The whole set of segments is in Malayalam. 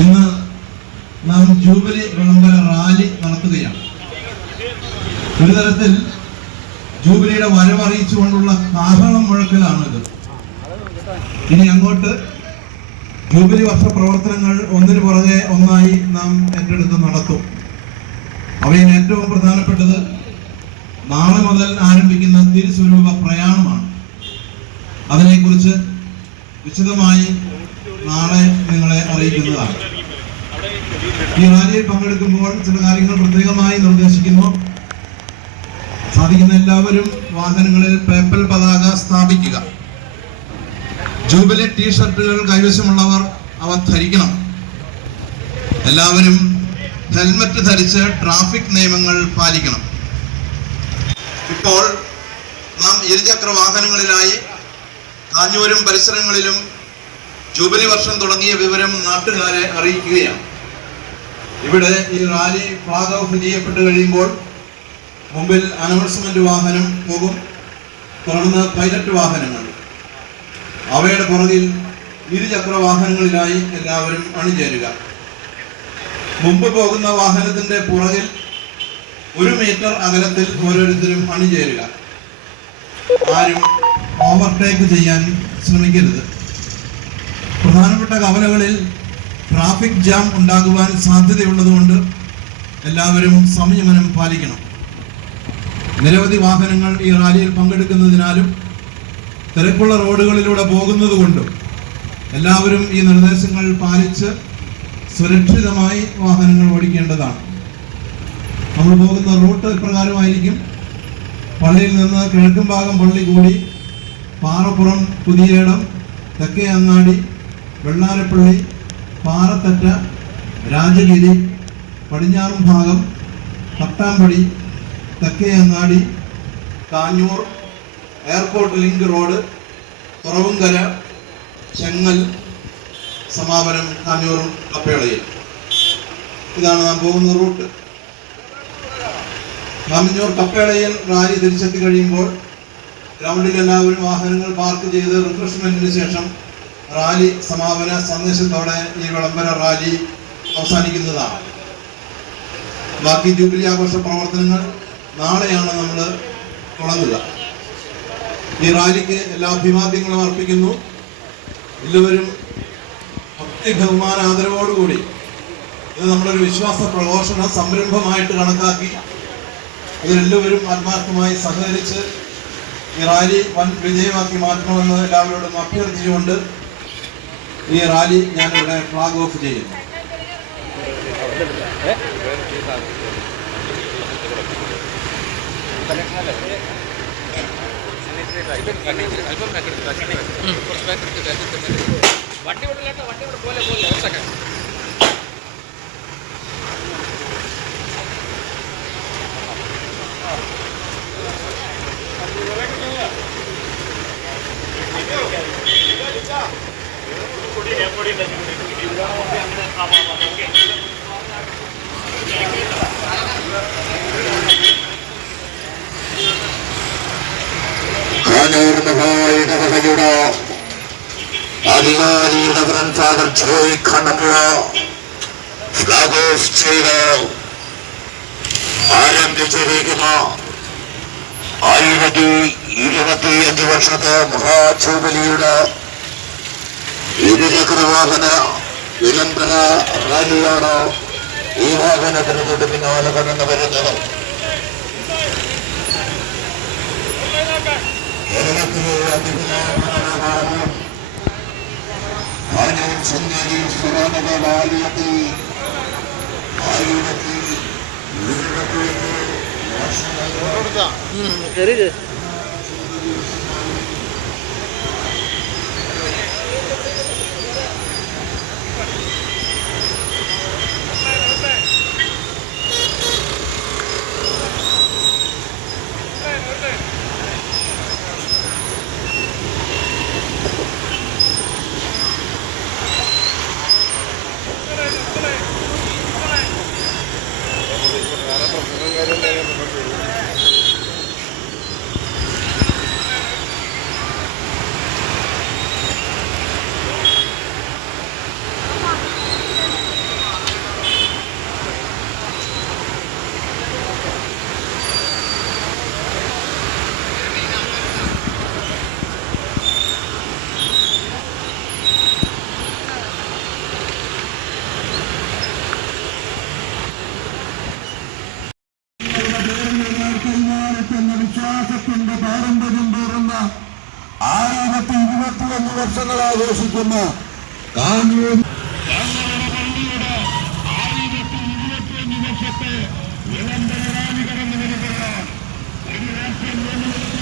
ഇന്ന് നാം ജൂബിലി വിളംബര റാലി നടത്തുകയാണ്. ഒരു തരത്തിൽ ജൂബിലിയുടെ വരവറിയിച്ചുകൊണ്ടുള്ള കാഹളം മുഴക്കലാണിത്. ഇനി അങ്ങോട്ട് ജൂബിലി വർഷ പ്രവർത്തനങ്ങൾ ഒന്നിനു പുറകെ ഒന്നായി നാം ഏറ്റെടുത്ത് നടത്തും. അവയിൽ ഏറ്റവും പ്രധാനപ്പെട്ടത് നാളെ മുതൽ ആരംഭിക്കുന്ന തിരുസ്വരൂപ പ്രയാണമാണ്. അതിനെക്കുറിച്ച് വിശദമായി നാളെ നിങ്ങളെ അറിയിക്കുന്നതാണ്. ഈ റാലിയിൽ പങ്കെടുക്കുമ്പോൾ ചില കാര്യങ്ങൾ പ്രത്യേകമായി നിർദ്ദേശിക്കുന്നു. സാധിക്കുന്ന എല്ലാവരും വാഹനങ്ങളിൽ പേപ്പൽ പതാക സ്ഥാപിക്കുക. ജൂബിലി ടീഷർട്ടുകൾ കൈവശമുള്ളവർ അവ ധരിക്കണം. എല്ലാവരും ഹെൽമറ്റ് ധരിച്ച് ട്രാഫിക് നിയമങ്ങൾ പാലിക്കണം. ഇപ്പോൾ നാം ഇരുചക്ര വാഹനങ്ങളിലായി കാഞ്ഞൂരും പരിസരങ്ങളിലും ജൂബിലി വർഷം തുടങ്ങിയ വിവരം നാട്ടുകാരെ അറിയിക്കുകയാണ്. ഇവിടെ ഈ റാലി ഫ്ലാഗ് ചെയ്യപ്പെട്ട് കഴിയുമ്പോൾ മുമ്പിൽ അനൗൺസ്മെന്റ് വാഹനം പോകും. തുടർന്ന് പൈലറ്റ് വാഹനങ്ങൾ. അവയുടെ പുറകിൽ ഇരുചക്ര വാഹനങ്ങളിലായി എല്ലാവരും അണിചേരുക. മുമ്പ് പോകുന്ന വാഹനത്തിന്റെ പുറകിൽ ഒരു മീറ്റർ അകലത്തിൽ ഓരോരുത്തരും അണിചേരുക. ആരും ഓവർടേക്ക് ചെയ്യാൻ ശ്രമിക്കരുത്. പ്രധാനപ്പെട്ട കവലകളിൽ ട്രാഫിക് ജാം ഉണ്ടാകുവാൻ സാധ്യതയുള്ളതുകൊണ്ട് എല്ലാവരും സംയമനം പാലിക്കണം. നിരവധി വാഹനങ്ങൾ ഈ റാലിയിൽ പങ്കെടുക്കുന്നതിനാലും തിരക്കുള്ള റോഡുകളിലൂടെ പോകുന്നതുകൊണ്ടും എല്ലാവരും ഈ നിർദ്ദേശങ്ങൾ പാലിച്ച് സുരക്ഷിതമായി വാഹനങ്ങൾ ഓടിക്കേണ്ടതാണ്. നമ്മൾ പോകുന്ന റൂട്ട് ഇപ്രകാരമായിരിക്കും. പള്ളിയിൽ നിന്ന് കിഴക്കും ഭാഗം പള്ളി കൂടി പാറപ്പുറം പുതിയേടം തെക്കേ അങ്ങാടി വെള്ളാരപ്പള്ളി പാറത്തറ്റ രാജഗിരി പടിഞ്ഞാറും ഭാഗം പട്ടാമ്പടി തെക്കേ Kanjoor airport link road Thuravumkara Chengal സമാപനം കാഞ്ഞൂറും കപ്പേളയിൽ. ഇതാണ് നാം പോകുന്ന റൂട്ട്. കാഞ്ഞൂർ കപ്പേളയിൽ റാലി തിരിച്ചെത്തി കഴിയുമ്പോൾ ഗ്രൗണ്ടിൽ എല്ലാവരും വാഹനങ്ങൾ പാർക്ക് ചെയ്ത് റിഫ്രഷ്മെന്റിന് ശേഷം റാലി സമാപന സന്ദേശത്തോടെ ഈ വിളംബര റാലി അവസാനിക്കുന്നതാണ്. ബാക്കി ജൂബിലി ആഘോഷ പ്രവർത്തനങ്ങൾ നാളെയാണ് നമ്മൾ തുടങ്ങുക. ഈ റാലിക്ക് എല്ലാ അഭിവാദ്യങ്ങളും അർപ്പിക്കുന്നു. എല്ലാവരും ഭക്തി ബഹുമാന ആദരവോടുകൂടി ഇത് നമ്മളൊരു വിശ്വാസ പ്രഘോഷണ സംരംഭമായിട്ട് കണക്കാക്കി അതിലെല്ലാവരും ആത്മാർത്ഥമായി സഹകരിച്ച് ഈ റാലി വൻ വിജയമാക്കി മാറ്റണമെന്ന് എല്ലാവരോടും അഭ്യർത്ഥിച്ചുകൊണ്ട് ഈ റാലി ഞാനിവിടെ ഫ്ലാഗ് ഓഫ് ചെയ്യുന്നു വണ്ടി വിടില്ലാട്ടോ വണ്ടി ഇവിടെ പോലെ പോലെ കാനൂർ മഹായിടവകയുടെ ആധികാരിക grandfather Joy Kannampuzha flag off ചെയ്ത് ആരംഭിച്ചിരിക്കുന്ന ആയിരത്തി ഇരുപത്തിയഞ്ച് വർഷത്തെ മഹാജൂബിലിയുടെ ഇരുചക്രവാഹന വിളംബര റാലിയാണ് ഈ വാഹനത്തിന് തൊട്ട് പിന്നാലെ കടന്നു വരുന്നത്. കേരളത്തിലെ ഇരുപത്തി അഞ്ച് വാലിയത്തിൽ ആയിരത്തി ഇരുപത്തിയഞ്ച് വർഷങ്ങൾ ആഘോഷിക്കുന്ന കാഞ്ഞൂർ കൊണ്ടുള്ള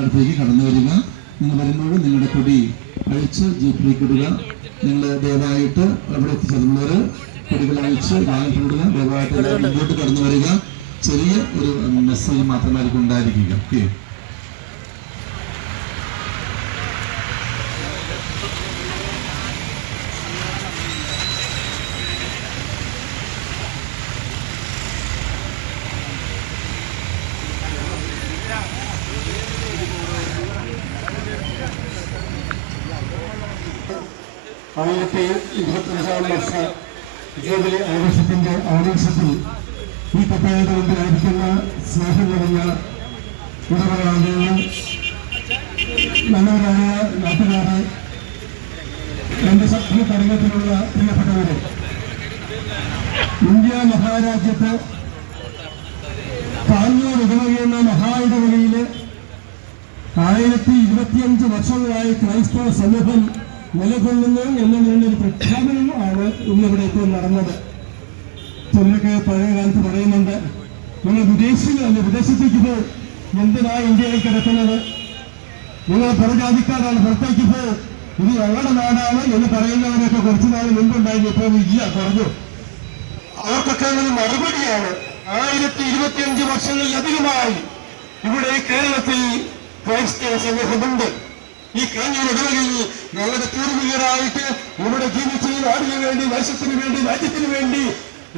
അടുത്തേക്ക് കടന്നു വരിക. നിങ്ങൾ വരുമ്പോൾ നിങ്ങളുടെ കൊടി അഴിച്ച് ജീപ്പിലേക്ക് ഇടുക. നിങ്ങൾ ദയവായിട്ട് അവിടെ എത്തിച്ചേർന്നവർ കൊടികൾ അഴിച്ച് വാങ്ങിക്കൊടുക്കുക ദയവായിട്ട് മുമ്പോട്ട് കടന്നു വരിക. ചെറിയ ഒരു മെസ്സേജ് മാത്രമായിരിക്കും ഉണ്ടായിരിക്കുക. ഓക്കെ ആയിരത്തി ഇരുപത്തഞ്ചാം വർഷ ജൂബിലി ആഘോഷത്തിന്റെ ആവേശത്തിൽ ഈ കപ്പയുടെ മുമ്പിലായിരിക്കുന്ന സ്നേഹം നിറഞ്ഞ ഇടപെടാതെയും നല്ലവരായ നാട്ടുകാരെ എന്റെ ശക്തി തരംഗത്തിലുള്ള പ്രിയപ്പെട്ടവരെ ഇന്ത്യ മഹാരാജ്യത്ത് കാഞ്ഞൂർ ഇടവകയെന്ന മഹാ ആയിരത്തി ഇരുപത്തിയഞ്ച് വർഷങ്ങളായി ക്രൈസ്തവ സമൂഹം നിലകൊള്ളുന്നു എന്നുള്ളൊരു പ്രഖ്യാപനം ആണ് ഇന്നിവിടെ ഇപ്പോൾ നടന്നത്. ചിലരൊക്കെ പഴയ കാലത്ത് പറയുന്നുണ്ട് നിങ്ങൾ വിദേശികൾ അല്ലെ? വിദേശത്തേക്ക് പോ. എന്തിനാ ഇന്ത്യയിൽ കിടക്കുന്നത്? നിങ്ങൾ പുറജാതിക്കാരാണ് പുറത്തേക്ക് പോ. ഇത് ഞങ്ങളുടെ നാടാണ് എന്ന് പറയുന്നവരൊക്കെ കുറച്ചു നാൾ മുമ്പുണ്ടായിരുന്നു ഇപ്പോൾ ഇല്ല പറഞ്ഞു അവർക്കൊക്കെ ഒരു മറുപടിയാണ്. ആയിരത്തി ഇരുപത്തിയഞ്ച് വർഷങ്ങളിലധികമായി ഇവിടെ കേരളത്തിൽ ക്രൈസ്തവ സമൂഹമുണ്ട്. ഈ കാഞ്ഞൂർ ഇടവകയിൽ ഞങ്ങളുടെ പൂർവികരായിട്ട് നമ്മുടെ ജീവിച്ച് ആടിനു വേണ്ടി ദേശത്തിന് വേണ്ടി രാജ്യത്തിന് വേണ്ടി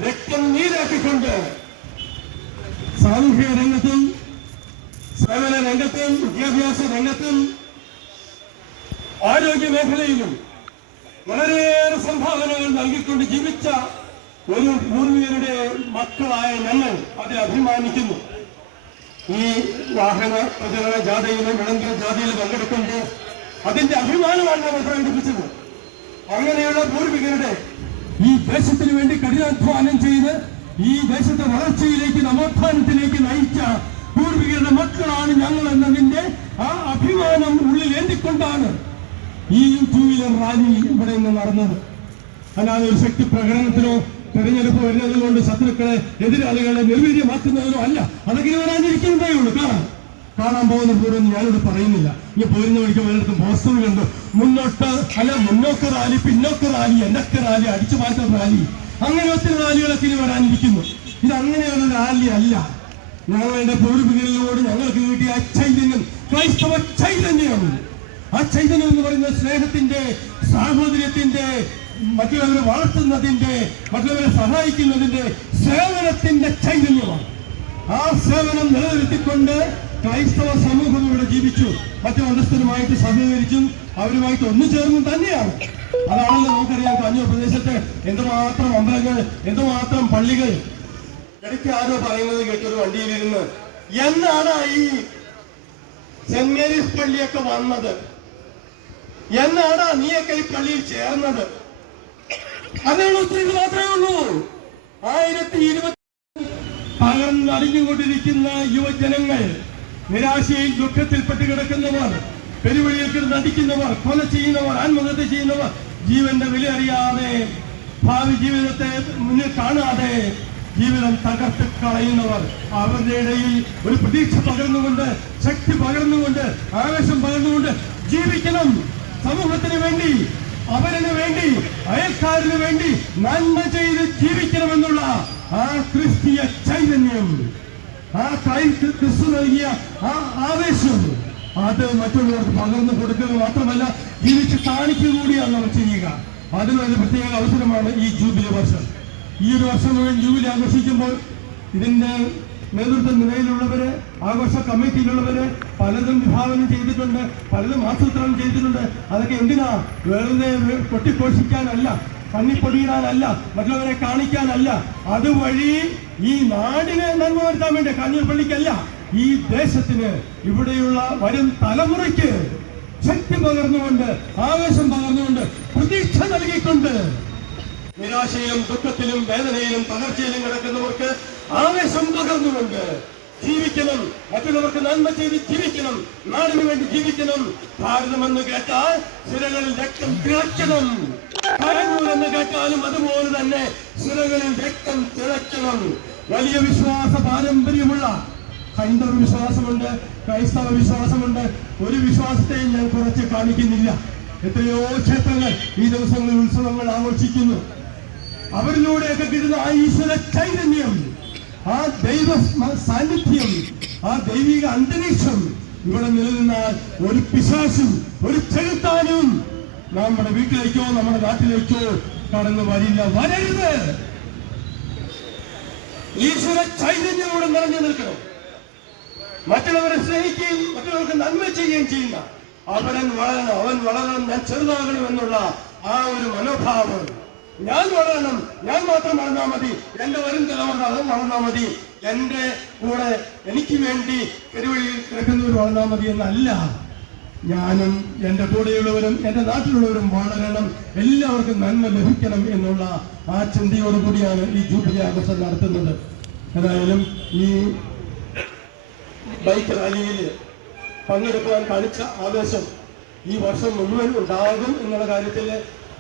രക്തം നീരാക്കിക്കൊണ്ട് സാമൂഹിക രംഗത്തും സേവന രംഗത്തും വിദ്യാഭ്യാസ രംഗത്തും ആരോഗ്യ മേഖലയിലും വളരെയേറെ സംഭാവനകൾ നൽകിക്കൊണ്ട് ജീവിച്ച ഒരു പൂർവികരുടെ മക്കളായ ഞങ്ങൾ അതിൽ അഭിമാനിക്കുന്നു. ഈ വാഹന പ്രചരണ ജാഥയിലും വിളംബര ജാഥയിലും പങ്കെടുക്കുമ്പോൾ അതിന്റെ അഭിമാനമാണ് നമ്മൾ പ്രകടിപ്പിച്ചത്. അങ്ങനെയുള്ള പൂർവികരുടെ ഈ ദേശത്തിന് വേണ്ടി കഠിനാധ്വാനം ചെയ്ത് ഈ ദേശത്തെ വളർച്ചയിലേക്ക് നവോത്ഥാനത്തിലേക്ക് നയിച്ച പൂർവികരുടെ മക്കളാണ് ഞങ്ങൾ എന്നതിന്റെ ആ അഭിമാനം ഉള്ളിൽ ഏന്തിക്കൊണ്ടാണ് ഈ ടൂ വീലർ റാലി ഇവിടെ നിന്ന് നടന്നത്. അല്ലാതെ ഒരു ശക്തി പ്രകടനത്തിനോ തെരഞ്ഞെടുപ്പ് വരുന്നത് കൊണ്ട് ശത്രുക്കളെ എതിരാളികളെ നിർവീര്യമാക്കുന്നതിനോ അല്ല. അതൊക്കെ വരാനിരിക്കുന്നതേ ഉള്ളൂ. കാണാം. കാണാൻ പോകുന്ന പൂർവം ഞാനിത് പറയുന്നില്ല. ഇനി പോരുന്ന വഴിക്ക് പലയിടത്തും പോസ്റ്റർ കണ്ടു. മുന്നോട്ട് അല്ല മുന്നോക്ക റാലി പിന്നോക്ക റാലി എന്നൊക്കെ റാലി അടിച്ചു മാറ്റ റാലി. അങ്ങനെ ഒത്തിരി റാലികളൊക്കെ ഇനി വരാനിരിക്കുന്നു. ഇത് അങ്ങനെയൊരു റാലി അല്ല. ഞങ്ങളുടെ പൂർവികരിലോട് ഞങ്ങൾക്ക് കിട്ടിയ അച്ഛൈതന്യം ക്രൈസ്തവ ചൈതന്യമാണ് ആ ചൈതന്യം എന്ന് പറയുന്നത് സ്നേഹത്തിന്റെ സാഹോദര്യത്തിന്റെ മറ്റുള്ളവരെ വളർത്തുന്നതിന്റെ മറ്റുള്ളവരെ സഹായിക്കുന്നതിന്റെ സേവനത്തിന്റെ ചൈതന്യമാണ്. ആ സേവനം നിലനിർത്തിക്കൊണ്ട് ക്രൈസ്തവ സമൂഹം ഇവിടെ ജീവിച്ചു. മറ്റു മതസ്ഥരുമായിട്ട് സഹകരിച്ചും അവരുമായിട്ട് ഒന്നു ചേർന്നും തന്നെയാണ്. അതാണല്ലോ നമുക്കറിയാം കഞ്ഞൂർ പ്രദേശത്ത് എന്തുമാത്രം അമ്പലങ്ങൾ എന്തുമാത്രം പള്ളികൾ. ഇടയ്ക്ക് ആരോ പറയുന്നത് കേട്ടൊരു വണ്ടിയിലിരുന്ന് എന്നാണ് ഈ സെന്റ് മേരീസ് പള്ളിയൊക്കെ വന്നത്? എന്നാണ് നീയൊക്കെ ഈ പള്ളിയിൽ ചേർന്നത്? അതിനുള്ള ഉത്തരവ് മാത്രമേ ഉള്ളൂ. ആയിരത്തി ഇരുപത്തി പകർന്നറിഞ്ഞുകൊണ്ടിരിക്കുന്ന യുവജനങ്ങൾ നിരാശയിൽ ദുഃഖത്തിൽ കിടക്കുന്നവർ പെരുവഴിയിൽ നടിക്കുന്നവർ കൊല ചെയ്യുന്നവർ ആത്മഹത്യ ചെയ്യുന്നവർ ജീവന്റെ വില അറിയാതെ ഭാവി ജീവിതത്തെ മുന്നിൽ കാണാതെ ജീവിതം തകർത്ത് കളയുന്നവർ അവരുടെ ഇടയിൽ ഒരു പ്രതീക്ഷ പകർന്നുകൊണ്ട് ശക്തി പകർന്നുകൊണ്ട് ആവേശം പകർന്നുകൊണ്ട് ജീവിക്കണം. സമൂഹത്തിന് വേണ്ടി അവരിന് വേണ്ടി അയൽക്കാരന് വേണ്ടി നന്മ ചെയ്ത് ജീവിക്കണമെന്നുള്ള ആ ക്രിസ്തീയ ചൈതന്യം. ആ കൈ ക്രിസ്തു നൽകിയ ആ ആവേശം. അത് മറ്റുള്ളവർക്ക് പകർന്നു കൊടുക്കുക മാത്രമല്ല ജീവിച്ച് കാണിക്കുക കൂടിയാണ് നമ്മൾ ചെയ്യുക. അതിനൊരു പ്രത്യേക അവസരമാണ് ഈ ജൂബിലി വർഷം. ഈ ഒരു വർഷം മുഴുവൻ ജൂബിലി ആഘോഷിക്കുമ്പോൾ ഇതിന്റെ നേതൃത്വ നിലയിലുള്ളവര് ആഘോഷ കമ്മിറ്റിയിലുള്ളവര് പലതും വിഭാവനം ചെയ്തിട്ടുണ്ട് പലതും ആസൂത്രണം ചെയ്തിട്ടുണ്ട്. അതൊക്കെ എന്തിനാ? വെറുതെ കൊട്ടിഘോഷിക്കാനല്ല കണ്ണിപ്പൊടിയിടാനല്ല മറ്റുള്ളവരെ കാണിക്കാനല്ല. അതുവഴി ഈ നാടിനെ നന്മ വരുത്താൻ വേണ്ടി കഞ്ഞിപ്പള്ളിക്കല്ല പള്ളിക്കല്ല ഈ ദേശത്തിന് ഇവിടെയുള്ള വരും തലമുറയ്ക്ക് ശക്തി പകർന്നുകൊണ്ട് ആവേശം പകർന്നുകൊണ്ട് പ്രതീക്ഷ നൽകിക്കൊണ്ട് നിരാശയിലും ദുഃഖത്തിലും വേദനയിലും തകർച്ചയിലും കിടക്കുന്നവർക്ക് ആവേശം പകർന്നുകൊണ്ട് ജീവിക്കണം. മറ്റുള്ളവർക്ക് നന്മ ചെയ്ത് ജീവിക്കണം. നാടിനു വേണ്ടി ജീവിക്കണം. ഭാരതമെന്ന് കേട്ടാൽ സിരകളിൽ രക്തം തിളക്കണം കരങ്ങൂർ എന്ന് കേട്ടാലും അതുപോലെ തന്നെ സിരകളിൽ രക്തം തിളക്കണം വലിയ വിശ്വാസ പാരമ്പര്യമുള്ള ഹൈന്ദവ വിശ്വാസമുണ്ട് ക്രൈസ്തവ വിശ്വാസമുണ്ട്. ഒരു വിശ്വാസത്തെയും ഞാൻ കുറച്ച് കാണിക്കുന്നില്ല. എത്രയോ ക്ഷേത്രങ്ങൾ ഈ ദിവസങ്ങളിൽ ഉത്സവങ്ങൾ ആഘോഷിക്കുന്നു. അവരിലൂടെയൊക്കെ കിട്ടുന്ന ആ ഈശ്വര ചൈതന്യം. ആ ദൈവ സാന്നിധ്യം ആ ദൈവിക അന്തരീക്ഷം ഇവിടെ നിലനിന്നാൽ ഒരു പിശാസും ഒരു ചെലുത്താനും നമ്മുടെ വീട്ടിലേക്കോ നമ്മുടെ നാട്ടിലേക്കോ കടന്നു വരില്ല. വരരുത്! ഈശ്വര ചൈതന്യം നിറഞ്ഞു നിൽക്കണം. മറ്റുള്ളവരെ സ്നേഹിക്കുകയും മറ്റുള്ളവർക്ക് നന്മ ചെയ്യുകയും ചെയ്യുന്ന അവൻ വളരണം അവൻ വളരണം ഞാൻ ചെറുതാകണം എന്നുള്ള ആ ഒരു മനോഭാവം. ഞാൻ വളരണം. ഞാൻ മാത്രം വളർന്നാൽ മതി. എന്റെ വരും തലമുറ അതും വളർന്നാൽ മതി. എന്റെ കൂടെ എനിക്ക് വേണ്ടി പെരുവഴിയിൽ കിടക്കുന്നവർ വളർന്നാൽ മതി എന്നല്ല. ഞാനും എന്റെ കൂടെയുള്ളവരും എന്റെ നാട്ടിലുള്ളവരും വളരണം. എല്ലാവർക്കും നന്മ ലഭിക്കണം എന്നുള്ള ആ ചിന്തയോടുകൂടിയാണ് ഈ ജൂബിലി ആഘോഷം നടത്തുന്നത്. ഏതായാലും ഈ ബൈക്ക് റാലിയിൽ പങ്കെടുക്കുവാൻ കാണിച്ച ആവേശം ഈ വർഷം മുഴുവൻ ഉണ്ടാകും എന്നുള്ള കാര്യത്തിൽ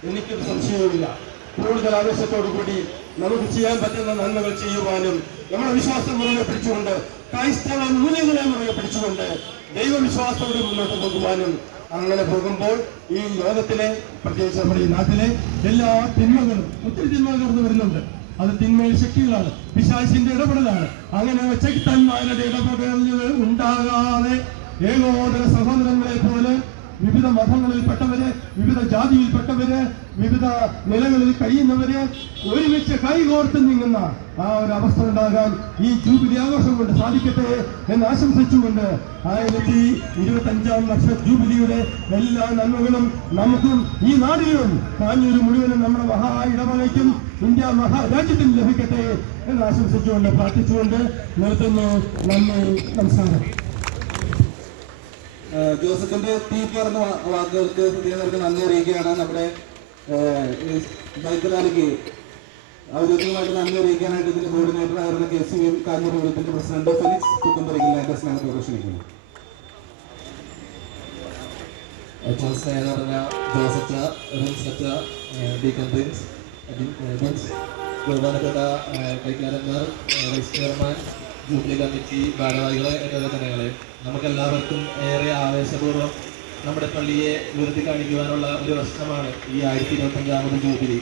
എനിക്കൊരു സംശയവുമില്ല. കൂടുതൽ ആവേശത്തോടുകൂടി നമുക്ക് ചെയ്യാൻ പറ്റുന്ന നന്മകൾ ചെയ്യുവാനും നമ്മുടെ വിശ്വാസം മുറുകെ പിടിച്ചുകൊണ്ട് ക്രൈസ്തവ മൂല്യങ്ങളെ മുറുകെ പിടിച്ചുകൊണ്ട് ദൈവവിശ്വാസത്തോടെ മുന്നോട്ട് പോകുവാനും അങ്ങനെ പോകുമ്പോൾ ഈ ലോകത്തിലെ പ്രത്യേകിച്ച് നമ്മുടെ ഈ നാട്ടിലെ എല്ലാ തിന്മകളും ഒത്തിരി തിന്മകൾ വരുന്നുണ്ട്. അത് തിന്മയിൽ ശക്തികളാണ് പിശാശിന്റെ ഇടപെടലാണ്. അങ്ങനെ ശക്തന്മാരുടെ ഇടപെടലുകൾ ഉണ്ടാകാതെ ഏകോദര സഹോദരങ്ങളെ പോലെ വിവിധ മതങ്ങളിൽപ്പെട്ടവര് വിവിധ ജാതിയിൽപ്പെട്ടവര് വിവിധ നിലകളിൽ കഴിയുന്നവര് ഒരുമിച്ച് കൈകോർത്ത് നീങ്ങുന്ന ആ ഒരു അവസ്ഥ ഉണ്ടാകാൻ ഈ ജൂബിലി ആഘോഷം കൊണ്ട് സാധിക്കട്ടെ എന്ന് ആശംസിച്ചുകൊണ്ട് ആയിരത്തി ഇരുപത്തി അഞ്ചാം വർഷ ജൂബിലിയുടെ എല്ലാ നന്മകളും നമുക്കും ഈ നാടിനും കാഞ്ഞൂര് മുഴുവനും നമ്മുടെ മഹാ ഇടവകയ്ക്കും ഇന്ത്യ മഹാരാജ്യത്തിനും ലഭിക്കട്ടെ എന്ന് ആശംസിച്ചുകൊണ്ട് പ്രാർത്ഥിച്ചുകൊണ്ട് നിർത്തുന്നു. നന്ദി നമസ്കാരം. ജോസഫിന്റെ തീ പറഞ്ഞ വാക്കുകൾക്ക് ഹൃദയങ്ങൾക്ക് നന്ദി അറിയിക്കുകയാണ്. നമ്മുടെ റാലിക്ക് ഔദ്യോഗികമായിട്ട് നന്ദി അറിയിക്കാനായിട്ട് ഇതിന്റെ കോർഡിനേറ്റർ ആയിരുന്ന കെ സി എം കാഞ്ഞൂർ യൂണിറ്റിന്റെ പ്രസിഡന്റ് ഫെലിക്സ് കുത്തുംപറയിലെ സ്നേഹത്തോടെ ക്ഷണിക്കുന്നു സ്നേഹം ജൂബിലി കമ്മിറ്റി ഭാരവാഹികളെ രചനകളെ നമുക്കെല്ലാവർക്കും ഏറെ ആവേശപൂർവം നമ്മുടെ പള്ളിയെ ഉയർത്തി കാണിക്കുവാനുള്ള ഒരു പ്രശ്നമാണ് ഈ ആയിരത്തി ഇരുപത്തഞ്ചാമത് ജൂബിലി.